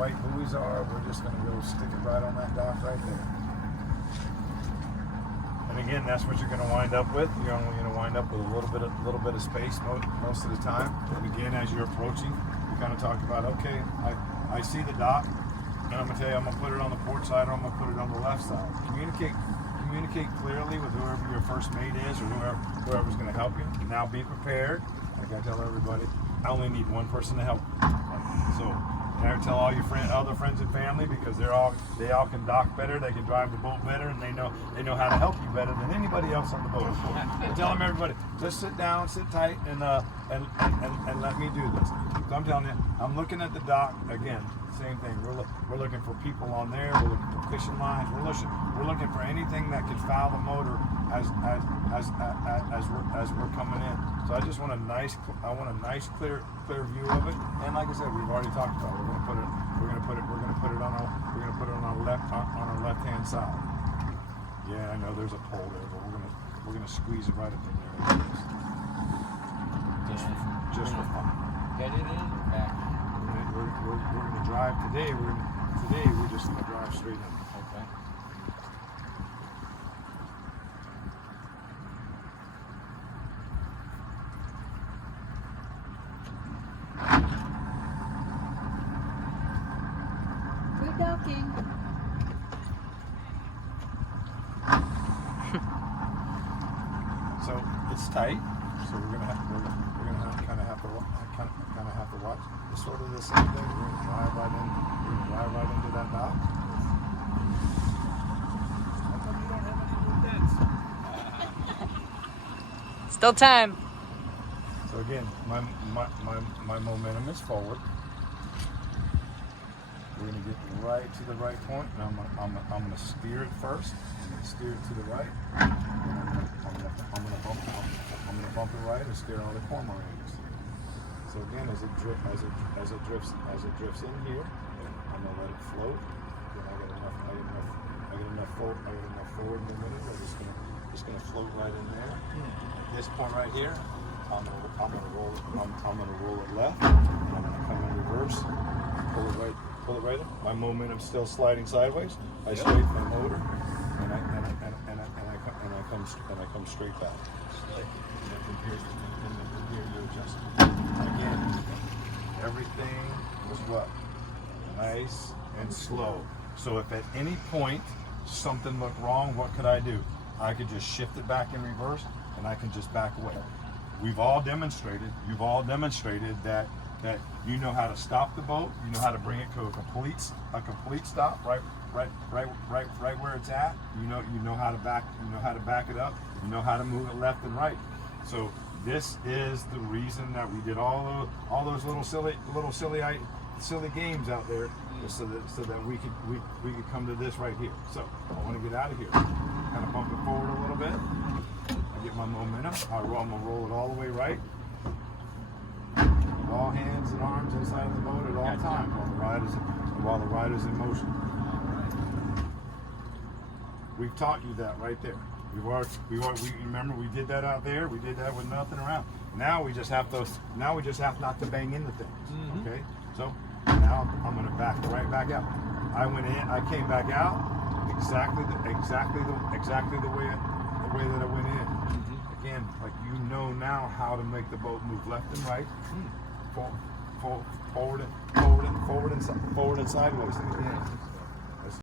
white buoys are, we're just going to go stick it right on that dock right there. And again, that's what you're going to wind up with. You're only going to wind up with a little bit of space most of the time. And again, as you're approaching, we kind of talked about, okay, I see the dock, and I'm going to tell you, I'm going to put it on the port side or I'm going to put it on the left side. Communicate clearly with whoever your first mate is or whoever's going to help you. Now be prepared. Like I tell everybody, I only need one person to help. So never tell all your other friends and family, because they all can dock better, they can drive the boat better, and they know how to help you better than anybody else on the boat. So tell them, everybody, just sit down, sit tight, and let me do this. So I'm telling you, I'm looking at the dock again. Same thing. We're looking for people on there. We're looking for fishing lines. We're looking for anything that could foul the motor as we're coming in. So I just want a nice clear view of it. And like I said, we've already talked about it. We're gonna put it on our left hand side. Yeah, I know there's a pole there, but we're gonna squeeze it right up in there. Just for fun. Get it in or back? We're going to drive today. We're just going to drive straight in. Okay. We're docking. So it's tight. So we're gonna kind of have to watch. It's sort of the same thing. We're gonna drive right into that dock. How come you don't have any little dents? Still time. So again, my momentum is forward. We're gonna get right to the right point, and I'm gonna steer it first. I'm gonna steer it to the right. I'm gonna bump it right and steer all the cormorants. So again, as it drifts in here, I'm gonna let it float. Then I get enough forward momentum. I'm just gonna float right in there. At this point right here, I'm gonna roll it left, and I'm gonna come in reverse, pull it right in. My momentum's still sliding sideways. I straighten my motor, and I come straight back. And from here you adjust. Again, everything was what? Nice and slow. So if at any point something looked wrong, what could I do? I could just shift it back in reverse, and I can just back away. You've all demonstrated that you know how to stop the boat, you know how to bring it to a complete stop, right where it's at. You know how to back it up. You know how to move it left and right. So this is the reason that we did all those little silly games out there, so that we could come to this right here. So I want to get out of here. Kind of bump it forward a little bit. I get my momentum. I'm gonna roll it all the way right. All hands and arms inside of the boat at all times while the rider's in motion. We've taught you that right there. We remember we did that out there. We did that with nothing around. Now we just have not to bang into things. Mm-hmm. Okay. So now I'm going to back right back out. I went in. I came back out exactly the way that I went in. Mm-hmm. Again, like you know now how to make the boat move left and right, forward and sideways. And again,